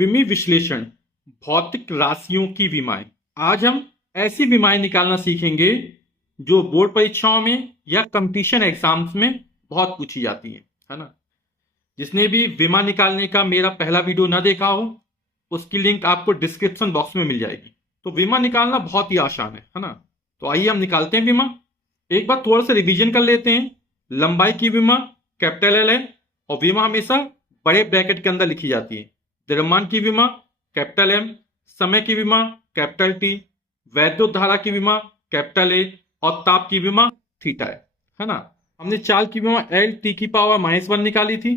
विमी विश्लेषण, भौतिक राशियों की विमाएं। आज हम ऐसी विमाएं निकालना सीखेंगे जो बोर्ड परीक्षाओं में या कंपटीशन एग्जाम्स में बहुत पूछी जाती है ना। जिसने भी विमा निकालने का मेरा पहला वीडियो ना देखा हो, उसकी लिंक आपको डिस्क्रिप्शन बॉक्स में मिल जाएगी। तो विमा निकालना बहुत ही आसान है ना। तो आइए हम निकालते हैं विमा। एक बार थोड़ा सा रिवीजन कर लेते हैं। लंबाई की विमा कैपिटल एल है और विमा हमेशा बड़े ब्रैकेट के अंदर लिखी जाती है। द्रव्यमान की विमा कैपिटल एम, समय की विमा कैपिटल टी, वैद्युत धारा की विमा कैपिटल ए और ताप की विमा थीटा है ना। हमने चाल की विमा एल टी की पावर -1 निकाली थी,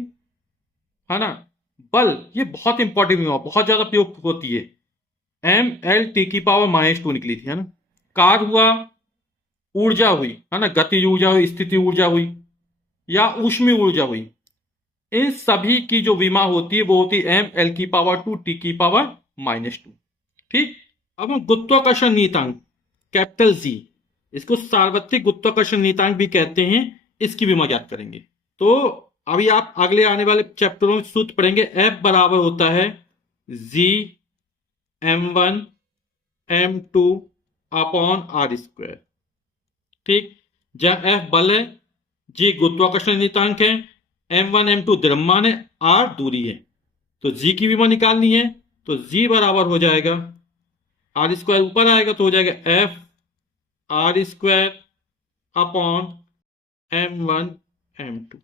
है ना। बल, ये बहुत इंपॉर्टेंट विमा, बहुत ज्यादा प्रयोग होती है। एम एल टी की पावर -2 निकली थी, है ना। कार हुआ, ऊर्जा हुई, है ना, गतिज ऊर्जा हुई, स्थिति ऊर्जा हुई या ऊष्मीय ऊर्जा हुई। इन सभी की जो विमा होती है वो होती है एम एल की पावर 2 टी की पावर -2। ठीक। अब हम गुरुत्वाकर्षण नियतांक कैपिटल जी, इसको सार्वत्रिक गुरुत्वाकर्षण नियतांक भी कहते हैं, इसकी विमा ज्ञात करेंगे। तो अभी आप अगले आने वाले चैप्टरों में सूत्र पढ़ेंगे। एफ बराबर होता है जी m1 m2 upon are square. ठीक। जहां एफ बल है, जी गुरुत्वाकर्षण नियतांक है, m1 m2 द्रव्यमान है, r दूरी है। तो g की विमा निकालनी है तो g बराबर हो जाएगा आर स्क्वायर, ऊपर आएगा तो हो जाएगा F R square upon m1 m2।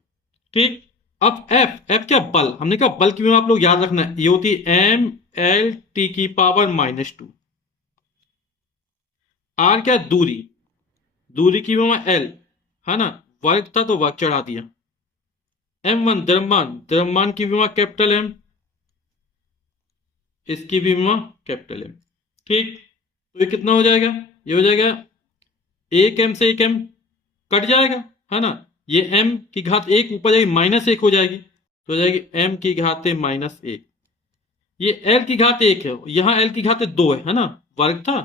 ठीक। अब एफ क्या बल, हमने कहा बल की विमा आप लोग याद रखना है, ये होती है एम एल टी की पावर -2। आर क्या, दूरी, दूरी की विमा एल, है ना, वर्ग था तो वर्ग चढ़ा दिया। m1 द्रव्यमान, द्रव्यमान की विमा कैपिटल एम, इसकी भी विमा कैपिटल एम। ठीक। तो ये कितना हो जाएगा, ये हो जाएगा 1m से 1m कट जाएगा, है ना। ये m की घात 1 ऊपर जाएगी, -1 हो जाएगी, तो हो जाएगी m की घात -1। ये l की घात 1 है, यहां l की घात 2 है ना, वर्ग था,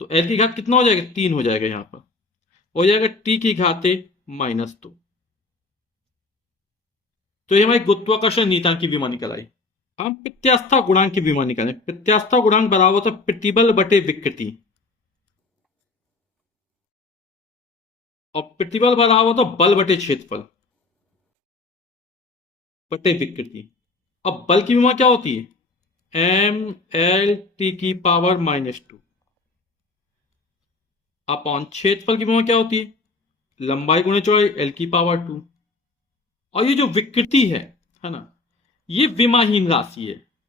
तो l की घात कितना हो जाएगा, 3 हो जाएगा, यहां पर हो जाएगा t की घात -2। तो ये हमारी गुरुत्वाकर्षण नियतांक की विमा निकल आई। हम प्रत्यास्था गुणांक की विमा निकालें। प्रत्यास्था गुणांक बराबर होता है प्रतिबल बटे विकृति, और प्रतिबल बराबर होता है बल बटे क्षेत्रफल बटे विकृति। अब बल की विमा क्या होती है, एम एल टी की पावर -2 अपॉन क्षेत्रफल की विमा क्या होती है, लंबाई गुणे चौड़ाई एल की पावर 2। और ये जो विकृति है ना, ये विमाहीन राशि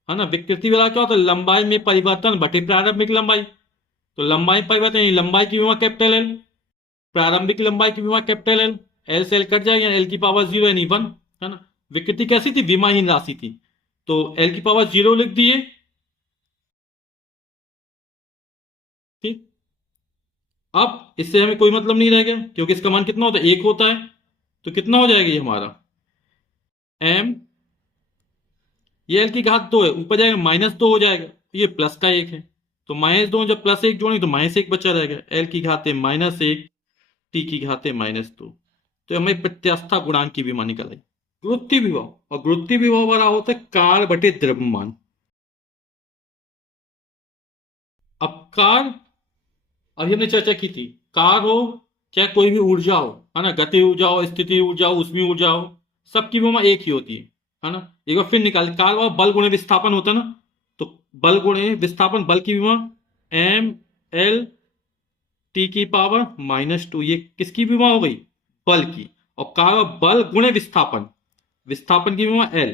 है ना। विकृति वाला क्या होता है, लंबाई में परिवर्तन बटे प्रारंभिक लंबाई। तो लंबाई परिवर्तन, लंबाई की विमा कैपिटल एल, प्रारंभिक लंबाई की विमा कैपिटल एल, एल से एल कट जाएगा, एल की पावर 0 यानी 1, है ना। विकृति कैसी थी, विमाहीन राशि थी, तो एल की पावर 0 लिख दिए। ठीक। अब इससे हमें कोई मतलब नहीं रह गया, क्योंकि इसका मान कितना होता है, 1 होता है। तो कितना हो जाएगा ये हमारा एम, ये एल की घात 2 है, ऊपर जाएगा -2 हो जाएगा, ये प्लस का 1 है, तो -2 जब +1 जोड़ेंगे तो -1 बचा रहेगा, एल की घात -1 टी की घात -2। तो हमें प्रत्यास्था गुणांक की विमा निकल आई। गुरुत्वीय विभव, और गुरुत्वीय विभव बड़ा होता है कार बटे द्रव्यमान। अब कार, अभी हमने चर्चा की थी, कार हो चाहे कोई भी ऊर्जा हो, है ना, गति ऊर्जा हो, स्थिति ऊर्जा हो, ऊष्मीय ऊर्जा हो, सबकी विमा एक ही होती है ना। एक बार फिर निकाल, कार वाला बल गुणे विस्थापन होता है ना, तो बल गुणे विस्थापन, बल की विमा एम एल टी की पावर -2, ये किसकी विमा हो गई, बल की। और कार बल गुणे विस्थापन, विस्थापन की विमा एल,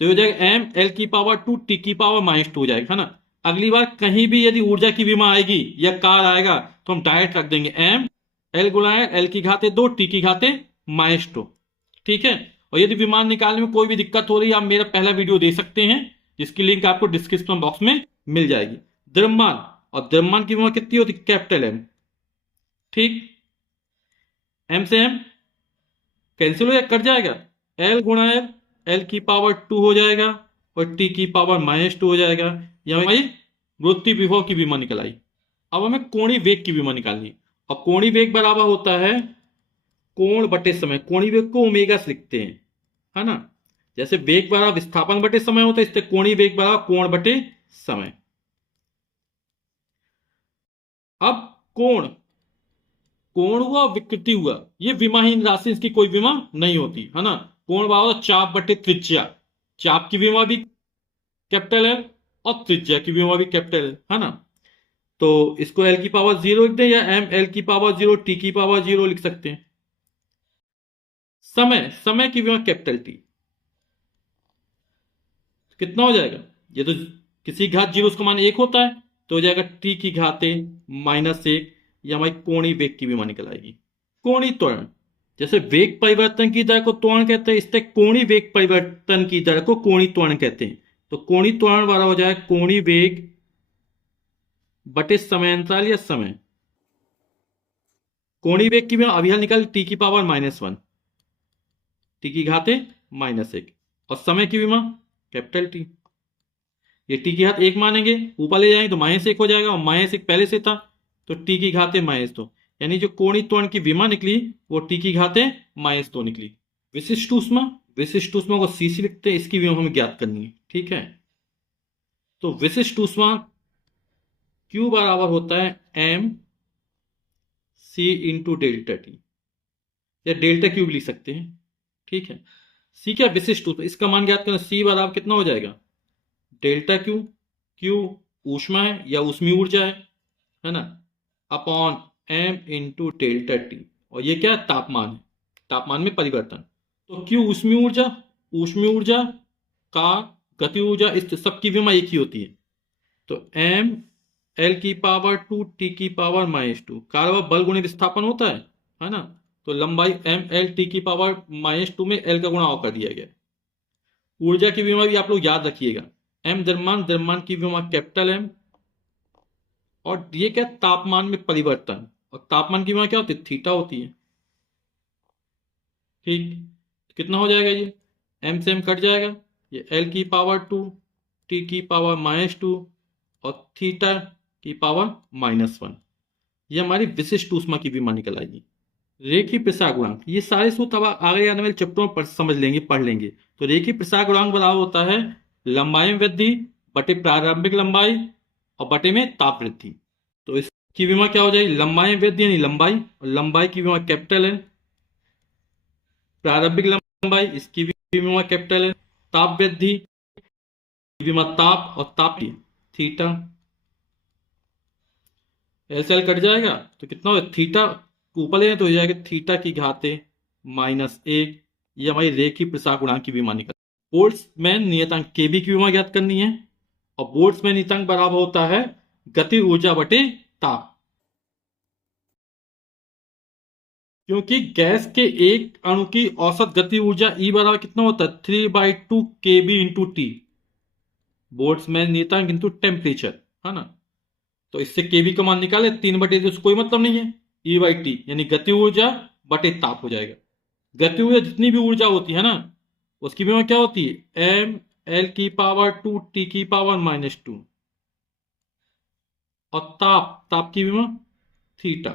तो हो जाएगा एम एल की पावर 2 टी की पावर -2 हो जाएगा, है ना। अगली बार कहीं भी यदि ऊर्जा की विमा आएगी या कार आएगा तो हम डायरेक्ट रख देंगे एम एल गुणा एल की घाते 2 टी की घाते -2। ठीक है। और यदि विमान निकालने में कोई भी दिक्कत हो रही है, आप मेरा पहला वीडियो देख सकते हैं, जिसकी लिंक आपको डिस्क्रिप्शन बॉक्स में मिल जाएगी। द्रव्यमान, और द्रव्यमान की विमा कितनी होती है, कैपिटल एम। ठीक। एम से एम कैंसिल हो जाएगा, कट जाएगा, एल गुणा एल, एल की पावर 2 हो जाएगा और टी की पावर -2 हो जाएगा। यह हमारी गुरुत्वीय विभव की विमा निकल आई। अब हमें कोणीय वेग की विमा निकालनी, और कोणीय वेग बराबर होता है कोण बटे समय। कोणीय वेग को ओमेगा से लिखते हैं, है ना। जैसे वेग बराबर विस्थापन बटे समय होता है, इससे कोणीय वेग बराबर कोण बटे समय। अब कोण, कोण हुआ विकृति हुआ, ये विमाहीन राशि, इसकी कोई विमा नहीं होती है ना। कोण बराबर चाप बटे त्रिज्या, चाप की विमा भी कैपिटल है और त्रिज्या की विमा भी कैपिटल है ना। तो इसको एल की पावर 0 लिख दें या एम एल की पावर 0 टी की पावर 0 लिख सकते हैं। समय, समय की विमा कैपिटल टी, कितना हो जाएगा, ये तो किसी घात 0 उसका मान 1 होता है, तो हो जाएगा टी की घाते -1, ये हमारी कोणीय वेग की विमा निकल आएगी। कोणीय त्वरण, जैसे वेग परिवर्तन की दर को त्वरण कहते हैं, इससे कोणीय वेग परिवर्तन की दर को कोणीय त्वरण कहते हैं। तो कोणीय त्वरण वाला हो जाएगा कोणीय वेग बटे समयांतराल या समय। कोणीय वेग की विमा अभी हाल निकाल, टी की पावर -1, टी की घाते -1, और समय की विमा कैपिटल टी। ये टी की घात 1 मानेंगे, ऊपर ले जाएंगे तो -1 हो जाएगा, और -1 पहले से था तो टी की घाते -2, यानी जो कोणीय त्वरण की विमा निकली वो टी की घाते -2 निकली। विशिष्ट ऊष्मा, विशिष्ट ऊष्मा को सीसी लिखते हैं, इसकी विमा हमें ज्ञात करनी है, ठीक है। तो विशिष्ट ऊष्मा Q बराबर होता है M C into delta T, या डेल्टा क्यू भी लिख सकते हैं, ठीक है। सी क्या विशिष्ट ऊष्मा, इसका मान ज्ञात करना, सी बराबर कितना हो जाएगा, डेल्टा क्यू, क्यू ऊष्मा है या ऊष्मीय ऊर्जा है ना, upon M into delta T, और ये क्या है, तापमान है, तापमान में परिवर्तन। तो क्यू ऊष्मीय ऊर्जा, ऊष्मीय ऊर्जा का गति ऊर्जा, इस सब की विमा एक ही होती है। तो एम एल की पावर 2 टी की पावर -2, कार्य बल गुणे विस्थापन होता है ना। तो लंबाई एम एल टी की पावर -2 में एल का गुणा और कर दिया गया। ऊर्जा की विमा भी आप लोग याद रखिएगा, एम द्रव्यमान, द्रव्यमान की विमा कैपिटल एम, और ये क्या, तापमान में परिवर्तन, और तापमान की विमा क्या होती है, थीटा होती है, ठीक। कितना हो जाएगा, ये एम से एम कट जाएगा, ये एल की पावर 2 टी की पावर -2 और थीटा की पावर -1, ये हमारी विशिष्ट ऊष्मा की विमा निकल आएगी। रेखीय प्रसार गुणांक, ये सारे सूत्र अब आगे आने वाले चैप्टरों में समझ लेंगे, पढ़ लेंगे। तो रेखीय प्रसार गुणांक बराबर होता है लंबाई में वृद्धि बटे प्रारंभिक लंबाई और बटे में ताप वृद्धि। तो इसकी विमा क्या हो जाएगी, लंबाई में वृद्धि यानी लंबाई, और लंबाई की विमा कैपिटल है, प्रारंभिक लंबाई इसकी भी विमा कैपिटल है, ताप वृद्धि विमा ताप, और ताप थीटा, एल से एल कट जाएगा तो कितना हो, थीटा ऊपर ले तो हो जाएगा थीटा की घाते -1, ये हमारी रेखीय प्रसार गुणांक की विमा निकल। बोल्ट्जमैन नियतांक केबी की विमा ज्ञात करनी है, और बोल्ट्जमैन नियतांक बराबर होता है गति ऊर्जा बटे ताप, क्योंकि गैस के एक अणु की औसत गति ऊर्जा E बराबर कितना होता है, 3/2 kb इंटू टी, बोल्ट्जमैन नियतांक इंटू टेम्परेचर, है ना। तो इससे केबी का मान निकाले, 3/2 उसको कोई मतलब नहीं है, E/T यानी गति ऊर्जा बटे ताप हो जाएगा। गति ऊर्जा जितनी भी ऊर्जा होती है ना, उसकी विमा क्या होती है, एम एल की पावर 2 टी की पावर -2, और ताप, ताप की विमा थीटा।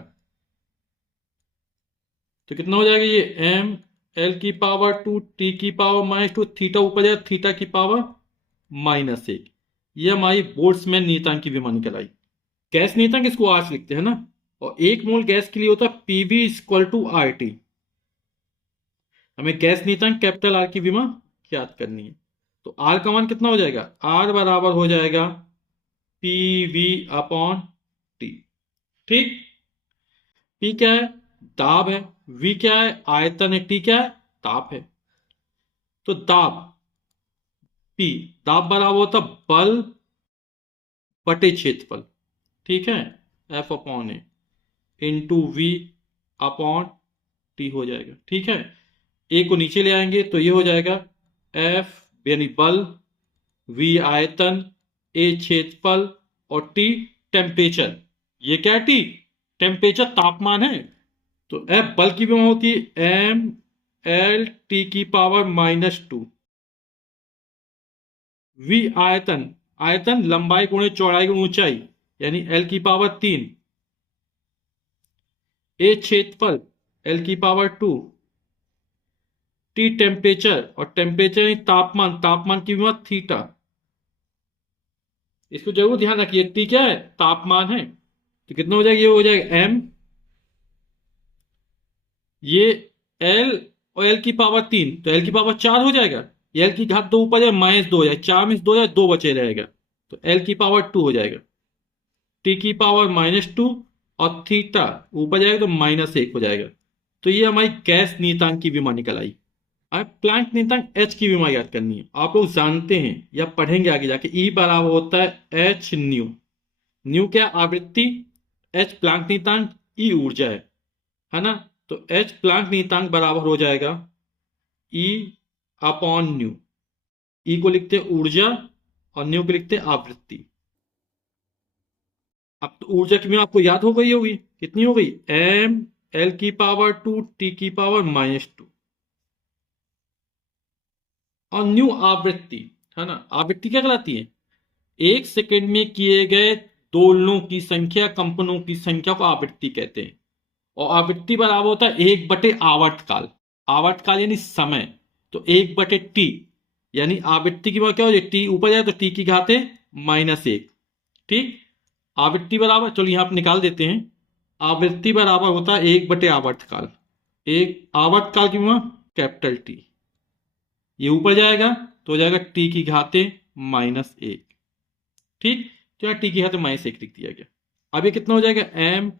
तो कितना हो जाएगा, ये एम एल की पावर 2 टी की पावर -2, थीटा ऊपर जाएगा, थीटा की पावर -1, ये हमारी बोल्ट्जमैन नियतांक की विमा निकल आई। गैस नियतांक इसको आर से लिखते हैं ना, और 1 मोल गैस के लिए होता है PV equal to R T. हमें गैस नियतांक कैपिटल आर की विमा ज्ञात करनी है। तो आर का मान कितना हो जाएगा, आर बराबर हो जाएगा पीवी अपॉन टी, ठीक। पी क्या है, दाब है, वी क्या है, आयतन है, टी क्या है, ताप है। तो दाब, पी दाब बराबर होता बल बटे क्षेत्रफल, ठीक है, F upon A into V upon T हो जाएगा, ठीक है। ए को नीचे ले आएंगे तो ये हो जाएगा एफ यानी बल, वी आयतन, ए क्षेत्रफल, और टी टेम्परेचर। ये क्या है, टी टेम्परेचर तापमान है। तो एफ बल की विमा होती है एम एल टी की पावर -2, वी आयतन, आयतन लंबाई गुणे चौड़ाई गुणे ऊंचाई यानी एल की पावर 3, ए क्षेत्रफल एल की पावर 2, टी टेम्परेचर, और टेम्परेचर यानी तापमान, तापमान की विमा थीटा। इसको जरूर ध्यान रखिए, टी क्या है, तापमान है। तो कितना हो जाएगा, ये हो जाएगा एम, ये एल, और एल की पावर 3, तो एल की पावर 4 हो जाएगा। एल की घात 2 ऊपर जाए, -2 हो जाए, 4 में से 2 जाए, 2 बचे रहेगा, तो एल की पावर 2 हो जाएगा। टी की पावर -2, और थीटा ऊपर जाएगा तो -1 हो जाएगा। तो ये हमारी गैस नियतांक की विमा निकल आई। अब प्लांट नियतांक एच की विमा याद करनी है। आप लोग जानते हैं या पढ़ेंगे आगे जाके, ई बराबर होता है एच न्यू। न्यू क्या, आवृत्ति, एच प्लांट नियतांक, ई ऊर्जा है ना। तो एच प्लांट नियतांक बराबर हो जाएगा ई अपॉन न्यू। ई को लिखते हैं ऊर्जा, और न्यू को लिखते हैं आवृत्ति। अब तो ऊर्जा की आपको याद हो गई होगी, कितनी हो गई, एम एल की पावर 2 टी की पावर -2। और न्यू आवृत्ति, है ना। आवृत्ति क्या कहलाती है, 1 सेकंड में किए गए दोलनों की संख्या, कंपनों की संख्या को आवृत्ति कहते हैं। और आवृत्ति बराबर होता है 1/आवर्तकाल। आवर्तकाल यानी समय, तो 1/टी, यानी आवृत्ति की बात क्या हो जाए, टी ऊपर जाए तो टी की घाते -1। ठीक, आवृत्ति बराबर, चलो यहां आप निकाल देते हैं। आवृत्ति बराबर होता है 1/आवर्तकाल। एक आवर्तकाल की कैपिटल टी, ये ऊपर जाएगा तो हो जाएगा टी की घाते -1। ठीक, तो यहाँ टी की घाते -1 लिख दिया गया। अब ये कितना हो जाएगा, एम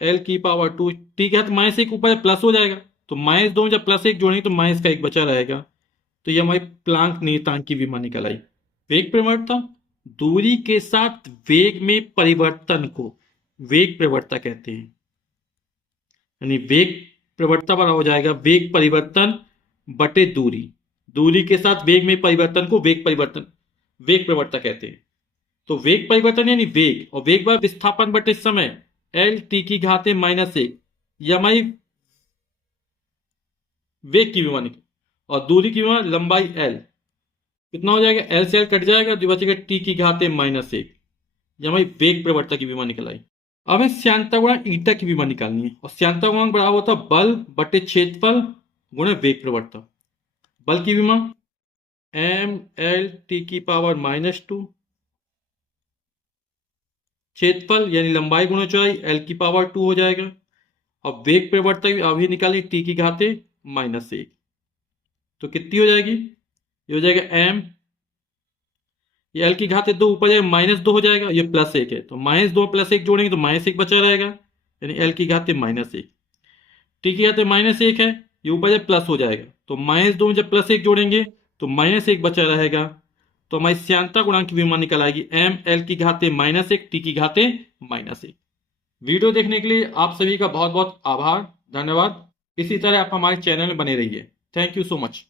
एल की पावर 2, टी के हाथ -1 ऊपर प्लस हो जाएगा, तो -2 जब +1 जोड़ेंगे तो -1 बचा रहेगा। तो ये हमारी प्लांक नियतांक की विमा निकल आई। वेग प्रवणता, दूरी के साथ वेग में परिवर्तन को वेग प्रवणता कहते हैं। यानी वेग प्रवणता बराबर हो जाएगा वेग परिवर्तन बटे दूरी। दूरी के साथ वेग में परिवर्तन को वेग प्रवणता कहते हैं। तो वेग परिवर्तन यानी वेग, और वेग बार विस्थापन बटे समय, एल टी की घाते -1, यह हमारी वेग की विमा निकली। और दूरी की विमा लंबाई एल, कितना हो जाएगा, एल से एल कट जाएगा तो बचेगा टी की घाते -1। यह हमारी वेग प्रवणता की विमा निकल आई। अब हमें श्यानता गुणांक ईटा की विमा निकालनी है, और श्यानता गुणांक बराबर होता है बल बटे क्षेत्रफल गुणे वेग प्रवणता। बल की विमा एम एल टी की पावर -2, क्षेत्रफल यानी लंबाई गुणा चौड़ाई एल की पावर 2 हो जाएगा। और वेग प्रवणता अभी निकाली टी की घाते -1, तो कितनी हो जाएगी, ये हो जाएगा एम, ये एल की घाते 2 ऊपर जाएगा -2 हो जाएगा, ये +1 है, तो -2 +1 जोड़ेंगे तो -1 बचा रहेगा, यानी एल की घाते -1। टी की घाते -1 है, ये ऊपर जाए प्लस हो जाएगा, तो -2 जब +1 जोड़ेंगे तो -1 बचा रहेगा। तो हमारी श्यानता गुणांक की विमा निकल आएगी एम एल की घाते -1 टी की घाते -1। वीडियो देखने के लिए आप सभी का बहुत बहुत आभार, धन्यवाद। इसी तरह आप हमारे चैनल में बने रहिए। Thank you so much.